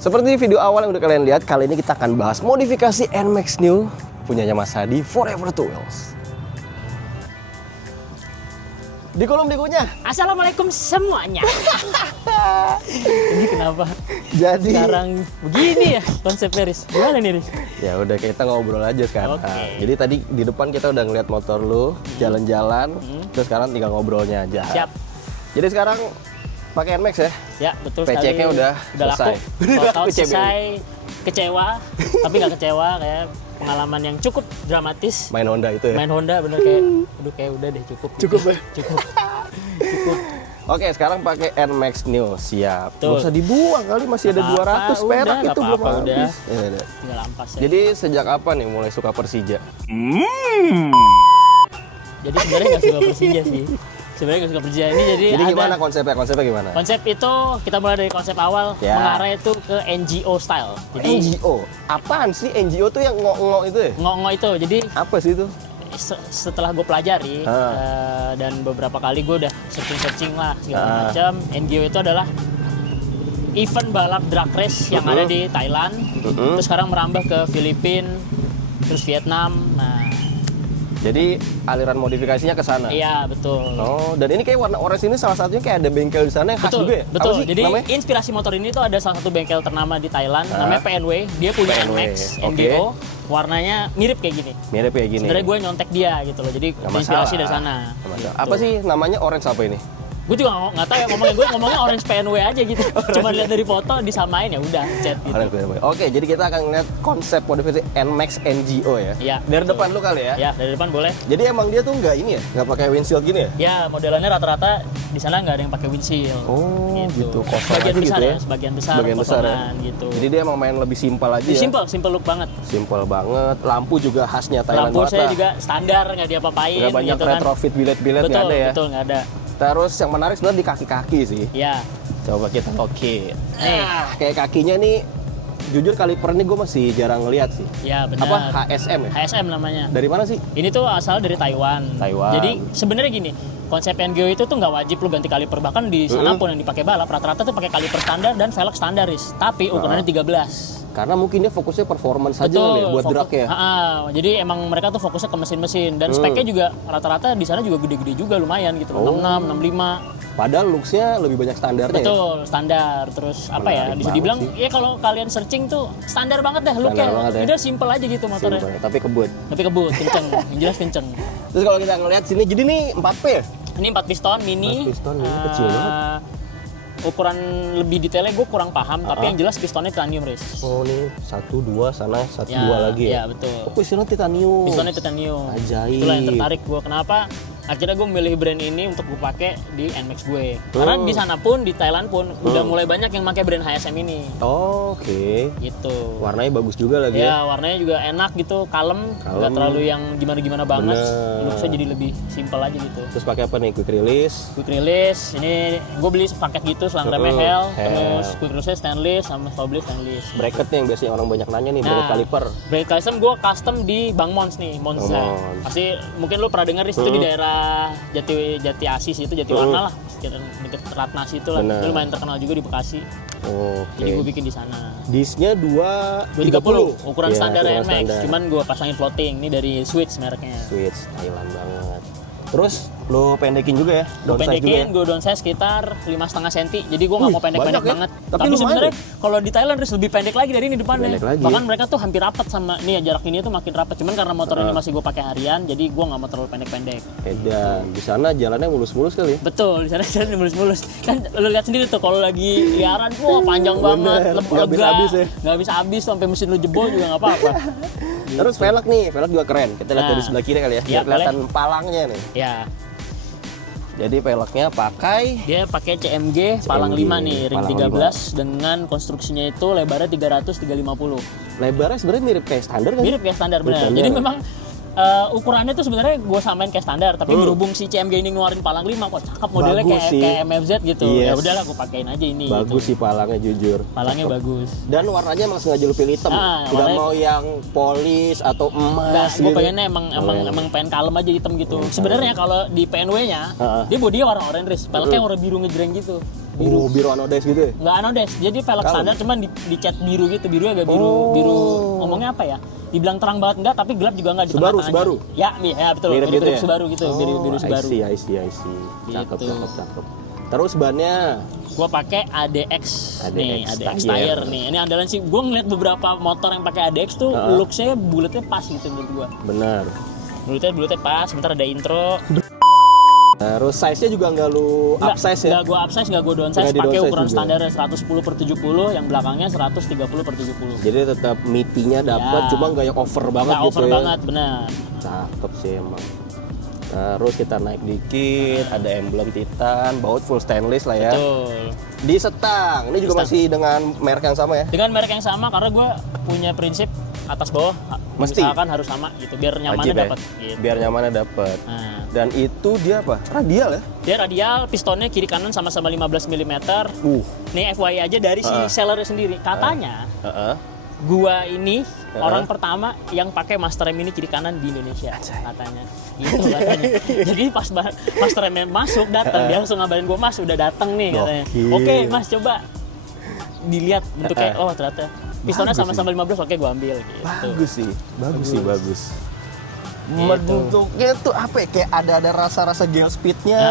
Seperti video awal yang udah kalian lihat, kali ini kita akan bahas modifikasi NMAX New punyanya Mas Hadi, Forever Two Wheels. Di kolom berikutnya. Assalamualaikum semuanya. Ini kenapa? Jadi Sekarang begini ya konsepnya, Riz. Gimana nih, Riz? ya udah kita ngobrol aja sekarang. Oke. Jadi tadi di depan kita udah ngeliat motor lu jalan-jalan, terus sekarang tinggal ngobrolnya aja. Siap. Jadi sekarang pakai NMAX ya? Ya, betul PC-nya sekali. udah laku. selesai. Kalau tahun PCB. selesai, kecewa. Tapi nggak kecewa, kayak pengalaman yang cukup dramatis. Main Honda itu ya? Main Honda bener kayak, aduh kayak udah deh cukup. Cukup ya? Cukup. Oke, sekarang pakai NMAX New, siap. Tuh. Nggak usah dibuang kali, masih ada Nggak apa-apa, 200 perak udah, itu nggak belum apa-apa, habis. udah. Ya, udah. Tinggal ampas ya. Jadi sejak apa nih mulai suka Persija? Jadi sebenarnya nggak suka Persija sih. Sebenarnya nggak suka Persija ini jadi ada Gimana konsepnya? Konsepnya gimana? konsep itu kita mulai dari konsep awal Ya. mengarah itu ke NGO style. Jadi NGO? Apaan sih NGO tuh yang ngok-ngok itu ya? ngok-ngok itu. Jadi Apa sih itu? setelah gue pelajari dan beberapa kali gue udah searching lah segala macam, NGO itu adalah event balap drag race yang ada di Thailand, terus sekarang merambah ke Filipina, terus Vietnam. Nah, Jadi aliran modifikasinya ke sana? iya betul. Oh, dan ini kayak warna orange ini salah satunya kayak ada bengkel di sana yang khas Betul, juga ya? Apa betul. sih Jadi namanya? inspirasi motor ini tuh ada salah satu bengkel ternama di Thailand, namanya PNW. Dia punya PNW, NMAX, oke. NGO, warnanya mirip kayak gini. Mirip kayak gini. Sebenarnya gue nyontek dia gitu loh, jadi Nggak inspirasi masalah. dari sana. Nggak masalah. Gitu. Apa sih namanya orange apa ini? Gue juga nggak tahu ya ngomongnya, gue ngomongnya orange PNW aja gitu. Cuma lihat dari foto disamain ya udah cat gitu. Orange PNW. Oke, jadi kita akan ngeliat konsep modifikasi NMAX NGO ya? Iya, Dari betul. depan lu kali ya? Ya dari depan boleh. Jadi emang dia tuh nggak ini ya? Nggak pakai windshield gini ya? Ya modelannya rata-rata di sana nggak ada yang pakai windshield. Oh, gitu. Kosong Sebagian aja besar gitu ya, sebagian besar Sebagian besar ya? potongan gitu. Jadi dia emang main lebih simpel aja ya? Simple look banget. Simpel banget. Lampu juga khasnya Thailand Lampu banget saya lah. juga standar, nggak diapa-apain Nggak banyak gitu kan. retrofit bilet-bilet nggak Betul, ada ya? betul nggak ada. Terus yang menarik sebenarnya di kaki-kaki sih. Ya, Coba kita oke. Nih. Kayak kakinya nih, jujur kaliper ini gue masih jarang ngeliat sih. ya benar. Apa HSM ya? HSM namanya. Dari mana sih? Ini tuh asal dari Taiwan. Taiwan. Jadi sebenarnya gini, konsep NGO itu tuh nggak wajib lu ganti kaliper, bahkan di sana pun yang dipakai balap rata-rata tuh pakai kaliper standar dan velg standaris, tapi ukurannya 13. Karena mungkin dia fokusnya performance saja kali ya, buat drag ya. Jadi emang mereka tuh fokusnya ke mesin-mesin dan speknya juga rata-rata di sana juga gede-gede juga lumayan gitu, 66, 65. Padahal looks-nya lebih banyak standarnya ya. Betul, standar. Terus apa ya? Menarik Bisa banget dibilang sih. ya kalau kalian searching tuh standar banget deh looknya. banget ya. Udah simple aja gitu motornya. Simpel, tapi kebut. Tapi kebut, kenceng. Yang jelas kenceng. Terus kalau kita ngeliat sini, jadi nih 4P ya? Ini 4 piston mini. 4 piston mini, kecil banget. Ukuran lebih detailnya gue kurang paham, tapi yang jelas pistonnya titanium, Riz. Oh nih, 1, 2, sana 1, Ya, 2 lagi ya? Iya, betul. Oh, pistonnya titanium. Pistonnya titanium. Ajaib. Itulah yang tertarik gue. Kenapa? Akhirnya gue memilih brand ini untuk gue pakai di NMAX gue. Karena di sana pun, di Thailand pun, udah mulai banyak yang pakai brand HSM ini. Oh, oke. Gitu. Warnanya bagus juga lagi ya? Ya, warnanya juga enak gitu, kalem, nggak terlalu yang gimana-gimana banget. Bener. Looksnya jadi lebih simple aja gitu. Terus pakai apa nih? Quick release? Quick release, ini gue beli paket gitu, selang remnya hell, Hell. terus quick release stainless, sama Sobli stainless. Bracketnya yang biasanya orang banyak nanya nih, bracket kaliper. Brake custom gue custom di Bang Mons nih, Monza. Mons. Pasti mungkin lu pernah dengar di situ di daerah Jati Asis itu, Jati Warna lah, sekitar deket Ratnas itu lah. Bener. Itu lumayan terkenal juga di Bekasi. Oke. Jadi gue bikin di sana. Discnya 230 ukuran Iya, standar ukuran NMAX, standar. cuman gue pasangin floating. Ini dari Switch mereknya. Switch Thailand banget. Terus lo pendekin juga ya? Gue Downsize juga ya? pendekin, gue downsize sekitar 5,5 cm. Jadi gue nggak Wih, mau pendek-pendek banyak ya? banget. Tapi Tapi lumayan sebenarnya kalau di Thailand harus lebih pendek lagi dari ini depannya. Pendek lagi. Bahkan mereka tuh hampir rapat sama nih ya, jarak ini tuh makin rapat. Cuman karena motor ini masih gue pakai harian, jadi gue nggak mau terlalu pendek-pendek. Edan. Di sana jalannya mulus-mulus kali ya? Betul, di sana jalan mulus-mulus. Kan lo lihat sendiri tuh kalau lagi liaran, wah panjang banget, Bener, lega, nggak habis-habis ya. nggak habis-habis sampai mesin lo jebol juga nggak apa-apa. Terus velg nih, velg juga keren. Kita lihat Nah. dari sebelah kiri kali ya, Iya, biar kelihatan palangnya nih. Ya, Jadi velgnya pakai dia pakai CMG Palang 5 nih, ring Palang 13 dengan konstruksinya itu lebarnya 300 350. lebarnya sebenarnya mirip kayak standar kan? Mirip kayak standar benar. Standar. Jadi memang ukurannya tuh sebenarnya gue samain kayak standar, tapi berhubung si CMG ini ngeluarin Palang 5 kok cakep modelnya Bagus sih. kayak MFZ gitu. Yes. Ya udahlah gue pakein aja ini. Bagus gitu. sih palangnya jujur. Palangnya Cakep. bagus. Dan warnanya emang sengaja lu pilih hitam. Nggak warnanya- mau yang polis atau emas Gue gitu. pengennya emang pengen kalem aja hitam gitu. Kalem. Sebenarnya kalau di PNW-nya Heeh. dia bodinya warna oranye, peleknya warna biru ngejreng gitu. Oh, biru anodes gitu ya? Nggak anodes, jadi velg Kalem. standar cuman dicat biru gitu, birunya agak biru, ngomongnya apa ya? Dibilang terang banget enggak, tapi gelap juga enggak di tengah-tengahnya. Subaru? Ya betul, Mirip gitu ya? Subaru gitu, biru Subaru. I see. Cakep. Gitu. Terus bannya Gua pakai ADX nih, ADX Tire. tire nih. Ini andalan sih. Gua ngeliat beberapa motor yang pakai ADX tuh looks-nya bulatnya pas gitu menurut gua. benar. Bulatnya pas. Sebentar ada intro. Terus size-nya juga nggak lu upsize ya? Nggak gua upsize, nggak gua downsize. Nggak di Pakai downsize ukuran juga. standarnya 110/70, yang belakangnya 130/70. Jadi tetap meaty-nya dapat, Ya. cuma nggak yang over banget Nggak gitu over ya. banget, benar. Cakep sih emang. Terus kita naik dikit, ada emblem Titan, baut full stainless lah ya. Betul. Di setang, ini juga masih dengan merek yang sama ya? Dengan merek yang sama, karena gue punya prinsip atas bawah Mesti. misalkan harus sama gitu, biar nyamannya Wajib ya? dapat. Gitu. Biar nyamannya dapat. Nah, Dan itu dia apa? Radial ya? dia radial, pistonnya kiri kanan sama-sama 15 mm. Nih FYI aja dari si sellernya sendiri. Katanya gua ini orang pertama yang pakai Master M ini kiri kanan di Indonesia, katanya. Gitu katanya. Jadi pas Master M masuk datang, dia langsung ngabarin gua, "Mas, udah datang nih," katanya. Gokil. "Oke, Mas, coba dilihat bentuknya." Oh, ternyata pistonnya Bagus sama-sama 15, oke gua ambil gitu. Bagus. Gitu. Bentuknya tuh apa ya? Kayak ada rasa-rasa gel speednya.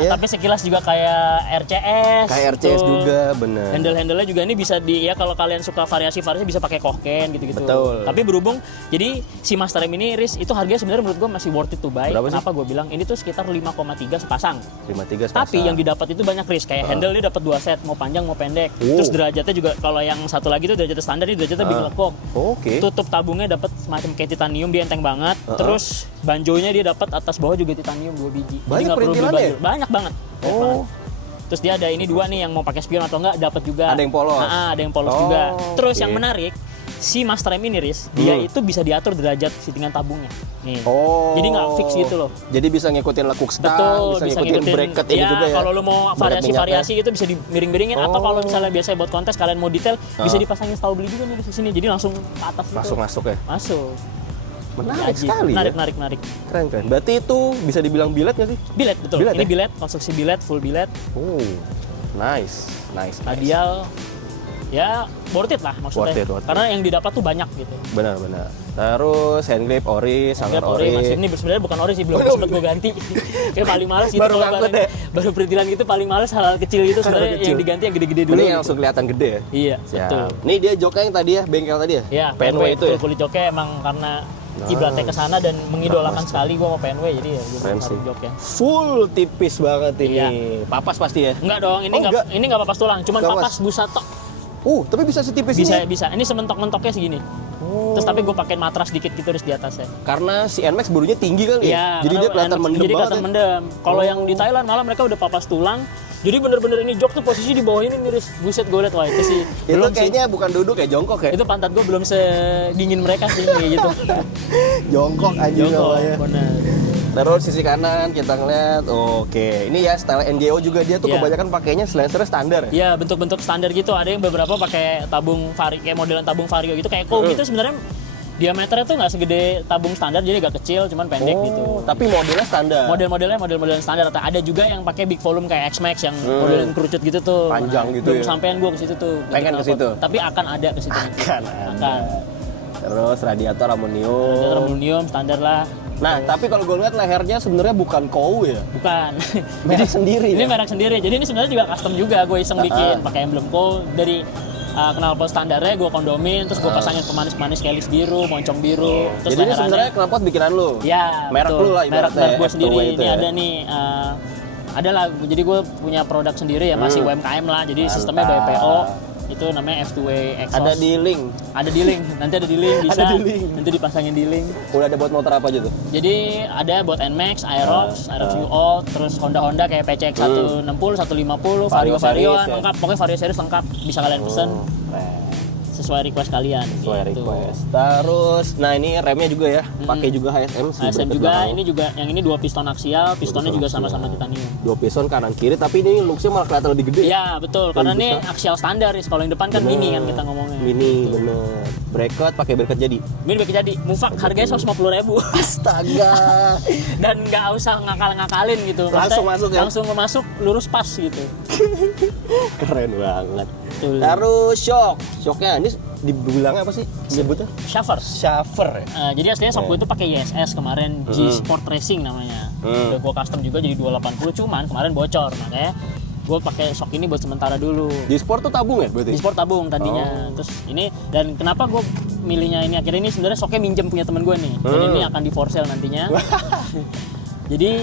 ya. Tapi sekilas juga kayak RCS. Kayak RCS gitu. juga, bener. Handle-handlenya juga ini bisa ya kalau kalian suka variasi-variasi bisa pakai Kohken gitu-gitu. Betul. Tapi berhubung jadi si Master M ini Riz, itu harganya sebenarnya menurut gua masih worth it to buy. Berapa sih? Kenapa gua bilang ini tuh sekitar 5,3 sepasang. 53 sepasang. Tapi yang didapat itu banyak Riz, kayak handle dia dapat 2 set, mau panjang mau pendek. Terus derajatnya juga kalau yang satu lagi tuh derajat standar, ini derajatnya big lekuk. Oke. Tutup tabungnya dapat semacam kayak titanium, dia enteng banget. Terus banjonya dia dapat atas bawah juga titanium 2 biji. Jadi Banyak nggak perlu beli perintilannya banjo. Banyak banget. Banyak banget. Terus dia ada ini 2 nih yang mau pakai spion atau enggak dapat juga. Ada yang polos. Ada yang polos juga. Terus oke. yang menarik, si Master M ini Riz, dia itu bisa diatur derajat settingan tabungnya. Nih. Jadi nggak fix gitu loh. Jadi bisa ngikutin lekuk stang, Betul, bisa ngikutin bracket ini ya, juga ya. kalau lu mau variasi-variasi itu bisa dimiring-miringin, atau kalau misalnya biasanya buat kontes kalian mau detail, bisa dipasangin style beli juga nih di sini. Jadi langsung ke atas gitu. Masuk ya. Masuk. Menarik Jadi, sekali ya. menarik. Keren. Berarti itu bisa dibilang bilet nggak sih? Bilet, betul. Bilet Ini ya? bilet, konstruksi bilet, full bilet. Oh, nice. Radial, ya worth it lah maksudnya. Worth it. Karena yang didapat tuh banyak gitu. Benar. Terus hand grip ori, sangar Lihat ori masih ori. ini sebenarnya bukan ori sih, belum sempet gue ganti. Kayak paling males gitu Baru kalau ngangkut barang- ya? baru perintilan gitu paling males hal-hal kecil gitu sebenarnya kecil. yang diganti yang gede-gede dulu. Ini yang gitu. langsung kelihatan gede ya. Iya, Siap. betul. Nih dia joknya yang tadi ya, bengkel tadi ya? Iya, PNW itu ya. kulit joknya emang karena kiblatnya ke sana dan mengidolakan sekali gue mau PNW, jadi ya gue Keren mau sih. joknya. Full tipis banget ini. Iya. Papas pasti ya? Enggak dong, ini Oh, enggak enggak. ini enggak papas tulang, cuman Enggak, papas busa tok. Tapi bisa setipis Bisa ini. bisa. Ini sementok-mentoknya segini. Terus tapi gue pakai matras dikit gitu terus di atasnya. Karena si NMAX bulunya tinggi kali ya. Iya, Jadi dia kelihatan mendem jadi banget. kelihatan ya. mendem. Kalau yang di Thailand malah mereka udah papas tulang. Jadi bener-bener ini jok tuh posisi di bawah ini miris. Buset gue liat, wah itu sih. Itu belum sih. kayaknya bukan duduk ya, jongkok ya. Itu pantat gue belum sedingin mereka sih kayak gitu. Jongkok aja Jongkok, namanya. bener. Terus sisi kanan kita ngeliat, oke. Ini ya style NGO juga dia tuh Iya. kebanyakan pakainya silencernya standar ya. Iya, bentuk-bentuk standar gitu. Ada yang beberapa pakai tabung vario, kayak modelan tabung vario gitu. Kayak Kobe itu sebenarnya diameternya tuh nggak segede tabung standar, jadi agak kecil, cuman pendek gitu. Tapi modelnya standar. Model-modelnya model-model standar. Atau ada juga yang pakai big volume kayak X-Max yang model kerucut gitu tuh. Panjang gitu belum ya. sampean gue ke situ tuh. Pengen ke situ? Tapi akan ada ke situ. Akan. Terus radiator aluminium. Radiator aluminium standar lah. Nah, tapi kalau gue lihat lehernya sebenarnya bukan Kou ya. Bukan. Merek sendiri Ini ya? merek sendiri. Jadi ini sebenarnya juga custom juga. Gue iseng bikin pakai emblem Kou dari knalpot standarnya gue kondomin, terus gue pasangin pemanis-pemanis kelis biru, moncong biru. Terus Jadi ini leherannya- sebenarnya knalpot bikinan lu. Ya, Merek betul. lu lah Merek ibaratnya, gue F2W sendiri. itu Ini ya. ada nih, ada lah. Jadi gue punya produk sendiri ya, masih UMKM lah. Jadi sistemnya by PO. Itu namanya F2W Exhaust. Ada di link. Ada di link. Nanti ada di link bisa. Ada di link. Nanti dipasangin di link. Udah ada buat motor apa aja tuh? Jadi ada buat NMAX, Aerox, Aerox New Old, terus Honda kayak PCX 160, 150, Vario Vario-varioan, series ya? lengkap. Pokoknya Vario series lengkap. Bisa kalian pesen sesuai request kalian. Sesuai gitu. request. Terus, nah ini remnya juga ya, pakai juga HSM sih. ASM bracket juga, belakang. ini juga, yang ini 2 piston aksial, pistonnya juga sama-sama titanium. 2 piston kanan kiri, tapi ini looksnya malah kelihatan lebih gede. Iya betul, karena ini aksial standar, kalau yang depan kan mini kan kita ngomongnya. Mini, bener. Bracket pakai bracket jadi. Ini udah jadi. Mufak harganya 150.000. Astaga. Dan nggak usah ngakal-ngakalin gitu. Langsung masuk ya? Langsung masuk lurus pas gitu. Keren banget. Betul. Terus shocknya ini dibilangnya apa sih sebutnya? Shaffer. Shaffer ya. Jadi aslinya shock gue itu pakai ISS kemarin, G Sport Racing namanya. Udah gue custom juga jadi 280, cuman kemarin bocor, makanya gue pakai shock ini buat sementara dulu. Di sport tuh tabung ya berarti? Di sport tabung tadinya. Terus ini, dan kenapa gue milihnya ini akhirnya ini sebenarnya shocknya minjem punya temen gue nih. Dan ini akan di for sale nantinya. Jadi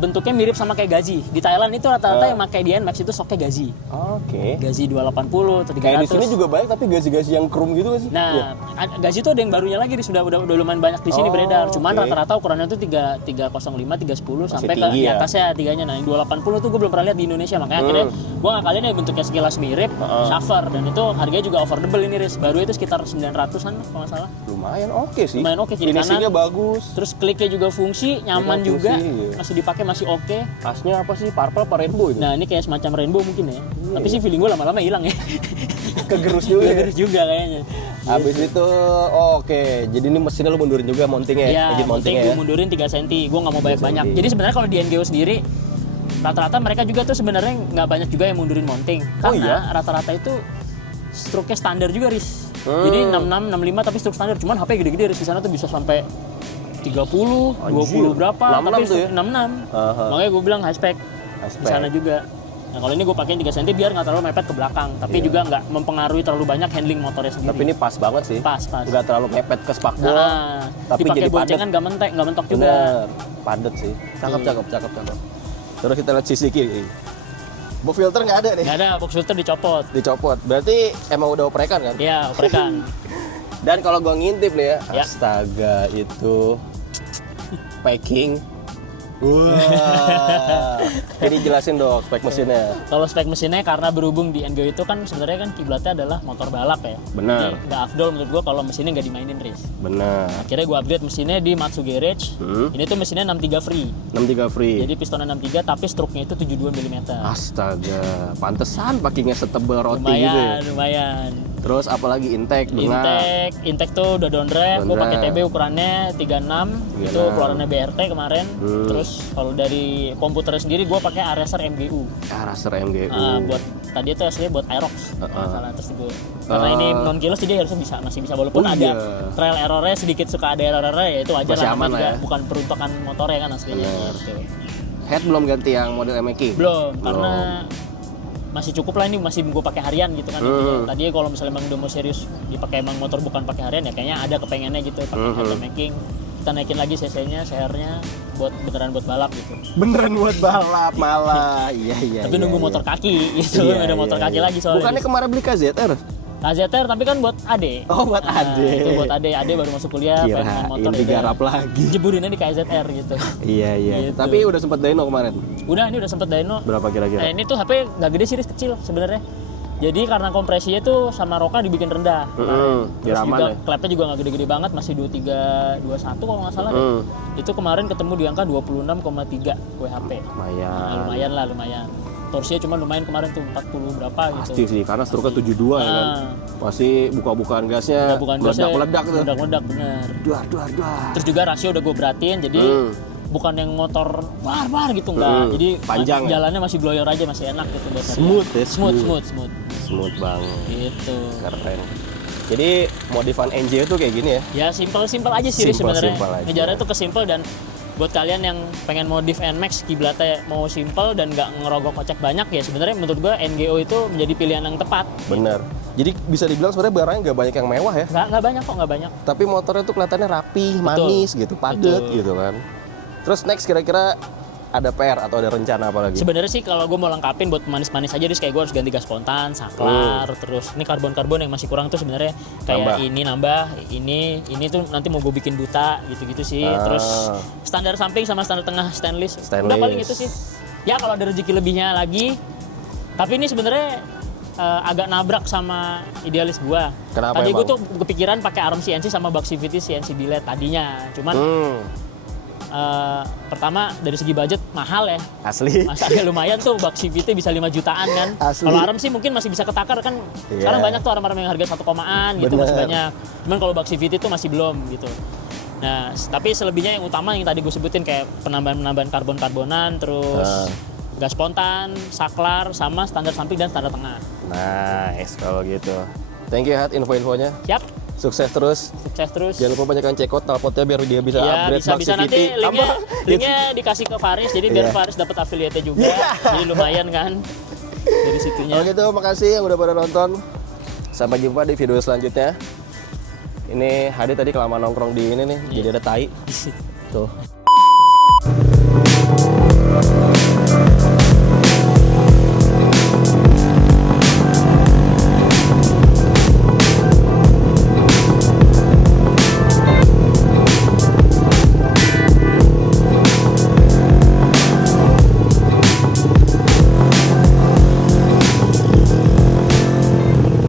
bentuknya mirip sama kayak Gazzy. Di Thailand itu rata-rata yang pakai di NMAX itu shocknya Gazzy. Oke. Gazzy 280 atau 300. Kayak di sini juga banyak tapi gazi-gazi yang chrome gitu nggak sih? Nah, Gazzy itu ada yang barunya lagi, sudah lumayan banyak di sini beredar. Cuman rata-rata ukurannya tuh 305, 310 sampai ke di atasnya tiganya. Nah, yang 280 tuh gue belum pernah lihat di Indonesia, makanya akhirnya gue ngakalin ya bentuknya sekilas mirip, Shaffer, dan itu harganya juga affordable ini, Riz. Baru itu sekitar 900-an kalau nggak salah. Lumayan oke sih. Lumayan oke, kiri kanan. Finishingnya bagus. Terus kliknya juga fungsi, nyaman juga. Iya. Masih dipakai, masih oke. Asnya apa sih? Purple apa rainbow itu? Nah, ini kayak semacam rainbow mungkin ya. Tapi sih feeling gue lama-lama hilang ya. Kegerus juga. Kegerus juga kayaknya. Habis itu oke. Jadi ini mesinnya lu mundurin juga mountingnya ya? Iya, mounting gue mundurin 3 cm. Gue nggak mau banyak-banyak. Jadi sebenarnya kalau di NGO sendiri rata-rata mereka juga tuh sebenarnya nggak banyak juga yang mundurin mounting. Karena rata-rata itu stroke-nya standar juga, Riz. Jadi 66, 65 tapi stroke standar. Cuman HP gede-gede Riz, di sana tuh bisa sampai 30, 20 berapa, 66 tapi tuh ya? 66. Makanya gue bilang high spec di sana juga. Nah, kalau ini gue pakein 3 cm biar nggak terlalu mepet ke belakang, tapi juga nggak mempengaruhi terlalu banyak handling motornya sendiri. Tapi ini pas banget sih. Pas. Nggak terlalu mepet ke spakbor. Tapi dipakai jadi boncengan padat. nggak mentok juga. Padat sih. Cakep. Terus kita lihat sisi kiri. Box filter nggak ada nih. Nggak ada, box filter dicopot. Berarti emang udah oprekan kan? Iya, oprekan. Dan kalau gua ngintip nih ya, astaga itu packing. Wah. Jadi jelasin dong spek mesinnya. Kalau spek mesinnya karena berhubung di NGO itu kan sebenarnya kan kiblatnya adalah motor balap ya. Benar. Jadi nggak afdol menurut gua kalau mesinnya nggak dimainin, Riz. Benar. Akhirnya gua upgrade mesinnya di Matsu Garage. Ini tuh mesinnya 63 free. 63 free. Jadi pistonnya 63 tapi stroke-nya itu 72 mm. Astaga, pantesan packingnya setebal roti gitu ya. Lumayan. Terus apalagi intake dengan Intake tuh udah down drive, gue pakai TB ukurannya 36, itu keluarannya BRT kemarin. Terus kalau dari komputernya sendiri gue pakai Aracer MGU. Aracer MGU. Buat tadi itu aslinya buat Aerox, masalah terus gue. Karena ini non kilos jadi harusnya masih bisa walaupun ada trail errornya sedikit, suka ada errornya ya itu wajar lah, juga ya. Bukan peruntukan motornya kan aslinya gitu. Head belum ganti yang model MX? Belum, karena masih cukup lah, ini masih gue pakai harian gitu kan. Tadinya kalau misalnya emang udah mau serius dipakai emang motor bukan pakai harian ya kayaknya ada kepengennya gitu pakai head making. Kita naikin lagi cc-nya, CR-nya buat beneran buat balap gitu. Beneran buat balap malah. Iya. Tapi nunggu motor kaki gitu, ada motor kaki lagi soalnya. Bukannya kemarin beli KZR? KZR tapi kan buat Ade. Oh, buat Ade. Itu buat Ade baru masuk kuliah, pengen motor digarap lagi. Jeburinnya di KZR gitu. Iya. Gitu. Tapi udah sempet dyno kemarin? Ini udah sempet dyno. Berapa kira-kira? Ini tuh HP nggak gede sih, kecil sebenarnya. Jadi karena kompresinya tuh sama Roka dibikin rendah. Terus juga klepnya juga nggak gede-gede banget, masih 2321 kalau nggak salah. Itu kemarin ketemu di angka 26,3 WHP. Lumayan. Torsinya cuma lumayan kemarin tuh 40 berapa gitu. Pasti sih, karena stroke-nya 72 ya kan. Pasti buka-bukaan gasnya meledak-meledak tuh. Meledak bener. Duar. Terus juga rasio udah gue perhatiin, jadi bukan yang motor bar gitu enggak. Jadi panjang jalannya masih blower aja, masih enak gitu buat smooth banget. Gitu. Keren. Jadi modifan NJ itu kayak gini ya? Ya simple aja sih sebenarnya. Ngejarnya tuh ke simple, dan buat kalian yang pengen modif NMAX kiblatnya mau simple dan nggak ngerogok kocek banyak ya sebenarnya menurut gua NGO itu menjadi pilihan yang tepat. Bener. Jadi bisa dibilang sebenarnya barangnya nggak banyak yang mewah ya? Nggak banyak. Tapi motornya tuh kelihatannya rapi, manis gitu, padat gitu kan. Terus next kira-kira ada PR atau ada rencana apa lagi? Sebenarnya sih kalau gue mau lengkapin buat manis-manis aja, kayak gue harus ganti gas spontan, saklar, terus ini karbon yang masih kurang tuh sebenarnya kayak ini tuh nanti mau gue bikin buta gitu-gitu sih. Terus standar samping sama standar tengah stainless. Udah paling itu sih. Ya kalau ada rezeki lebihnya lagi. Tapi ini sebenarnya agak nabrak sama idealis gue. Kenapa Tadi emang? gue tuh kepikiran pakai arm CNC sama bak CVT CNC billet tadinya. Cuman pertama dari segi budget mahal ya. Asli. Mas agak lumayan tuh bak CVT bisa 5 jutaan kan. Asli. Kalau arem sih mungkin masih bisa ketakar kan. Iya. Sekarang banyak tuh arem-arem yang harga 1 komaan gitu Bener. masih banyak. Cuman kalau bak CVT tuh masih belum gitu. Nah, tapi selebihnya yang utama yang tadi gue sebutin kayak penambahan karbon-karbonan, terus gas spontan, saklar, sama standar samping dan standar tengah. Nice kalau gitu. Thank you Hat info-infonya. Siap, Sukses terus. sukses terus. Jangan lupa banyakkan check out knalpotnya biar dia bisa Ya, upgrade bisa bak nanti CVT. linknya dikasih ke Faris, jadi biar Iya. Faris dapat affiliate juga. Jadi lumayan kan dari situnya. Kalau gitu makasih yang udah pada nonton. Sampai jumpa di video selanjutnya. Ini Hadi tadi kelamaan nongkrong di ini nih, jadi ada tai. Tuh.